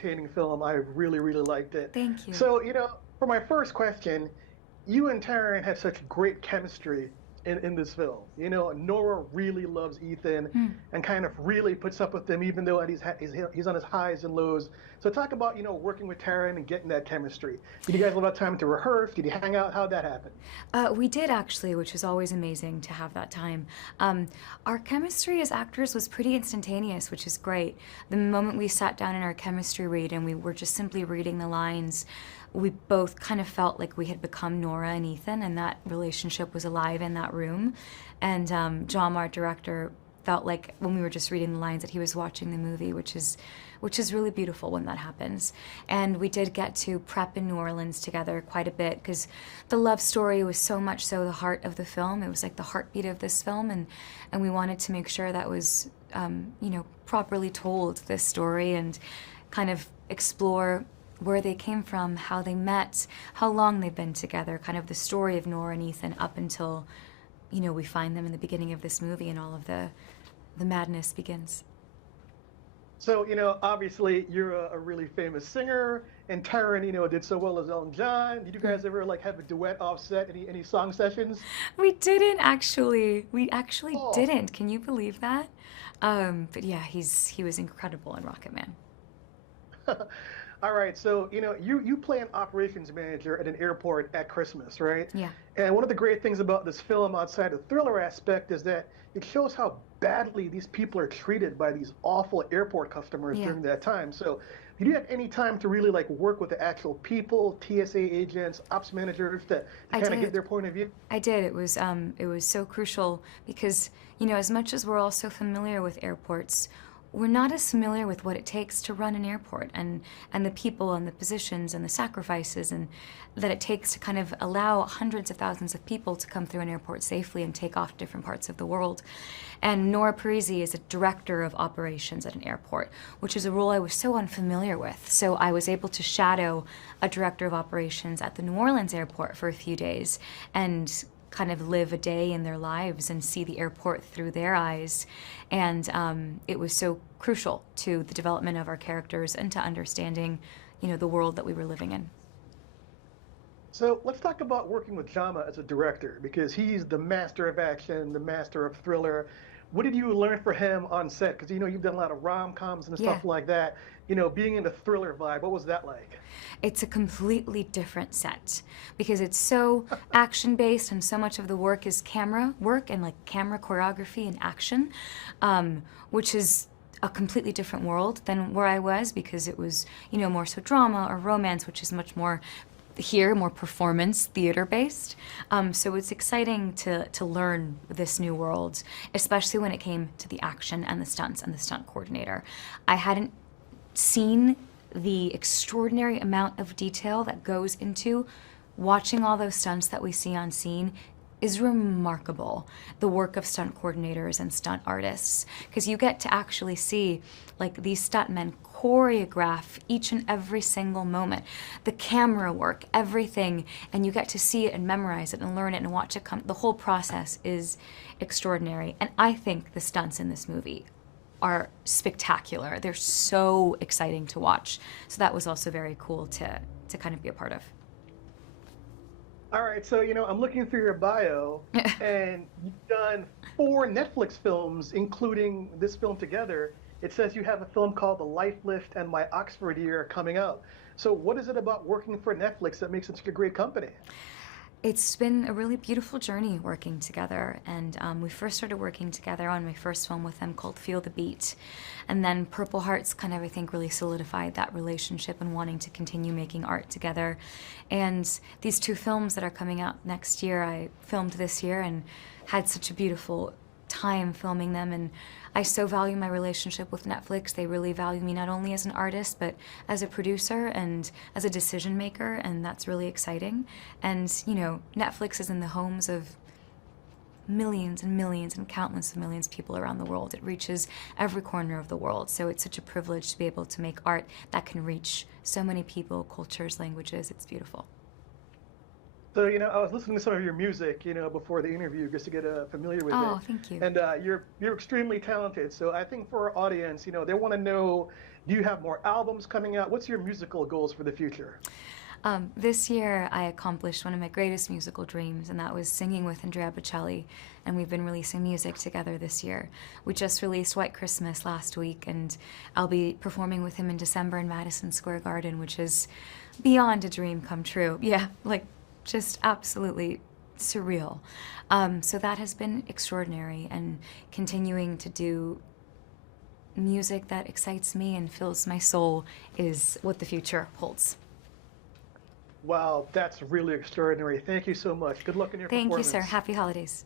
entertaining film. I really, really liked it. Thank you. So, for my first question, you and Taron had such great chemistry in this film. Nora really loves Ethan Mm. and kind of really puts up with him, even though he's on his highs and lows. So talk about, working with Taron and getting that chemistry. Did you guys have a lot of time to rehearse? Did you hang out? How'd that happen? We did actually, which was always amazing to have that time. Our chemistry as actors was pretty instantaneous, which is great. The moment we sat down in our chemistry read and we were just simply reading the lines, we both kind of felt like we had become Nora and Ethan, and that relationship was alive in that room. And John, our director, felt like when we were just reading the lines that he was watching the movie, which is really beautiful when that happens. And we did get to prep in New Orleans together quite a bit because the love story was so much so the heart of the film. It was like the heartbeat of this film, and we wanted to make sure that was properly told, this story, and kind of explore where they came from, how they met, how long they've been together, kind of the story of Nora and Ethan up until, we find them in the beginning of this movie and all of the madness begins. So, obviously you're a really famous singer, and Taron, did so well as Elton John. Did you guys ever like have a duet offset, any song sessions? We didn't actually. We actually Oh. didn't. Can you believe that? But yeah, he was incredible in Rocket Man. All right, so you play an operations manager at an airport at Christmas, right? Yeah. And one of the great things about this film, outside the thriller aspect, is that it shows how badly these people are treated by these awful airport customers Yeah. during that time. So, did you have any time to really like work with the actual people, TSA agents, ops managers, to I kind of get did. their point of view? I did. It was so crucial because, as much as we're all so familiar with airports, we're not as familiar with what it takes to run an airport and the people and the positions and the sacrifices and that it takes to kind of allow hundreds of thousands of people to come through an airport safely and take off to different parts of the world. And Nora Parisi is a director of operations at an airport, which is a role I was so unfamiliar with. So I was able to shadow a director of operations at the New Orleans airport for a few days and kind of live a day in their lives and see the airport through their eyes. And it was so crucial to the development of our characters and to understanding, the world that we were living in. So let's talk about working with Jama as a director, because he's the master of action, the master of thriller. What did you learn for him on set? Because you've done a lot of rom-coms and Yeah. stuff like that. Being in the thriller vibe, what was that like? It's a completely different set because it's so action-based and so much of the work is camera work and like camera choreography and action, which is a completely different world than where I was because it was, more so drama or romance, which is much more here, more performance theater based. So it's exciting to learn this new world, especially when it came to the action and the stunts and the stunt coordinator. I hadn't seen the extraordinary amount of detail that goes into watching all those stunts that we see on scene is remarkable, the work of stunt coordinators and stunt artists, because you get to actually see like these stuntmen choreograph each and every single moment, the camera work, everything, and you get to see it and memorize it and learn it and watch it come. The whole process is extraordinary, and I think the stunts in this movie are spectacular. They're so exciting to watch. So that was also very cool to kind of be a part of. All right, so I'm looking through your bio, and you've done 4 Netflix films, including this film together. It says you have a film called The Life Lift and My Oxford Year coming out. So what is it about working for Netflix that makes it such a great company? It's been a really beautiful journey working together, and we first started working together on my first film with them called Feel the Beat, and then Purple Hearts kind of, I think, really solidified that relationship and wanting to continue making art together. And these 2 films that are coming out next year, I filmed this year and had such a beautiful time filming them, and I so value my relationship with Netflix. They really value me not only as an artist, but as a producer and as a decision maker, and that's really exciting. And, Netflix is in the homes of millions and millions and countless of millions of people around the world. It reaches every corner of the world, so it's such a privilege to be able to make art that can reach so many people, cultures, languages. It's beautiful. So, I was listening to some of your music, before the interview just to get familiar with it. Oh, thank you. And you're extremely talented. So I think for our audience, they want to know, do you have more albums coming out? What's your musical goals for the future? This year, I accomplished one of my greatest musical dreams, and that was singing with Andrea Bocelli. And we've been releasing music together this year. We just released White Christmas last week, and I'll be performing with him in December in Madison Square Garden, which is beyond a dream come true. Yeah, like just absolutely surreal. So that has been extraordinary, and continuing to do music that excites me and fills my soul is what the future holds. Wow, that's really extraordinary. Thank you so much. Good luck in your Thank you, sir. performance. Happy holidays.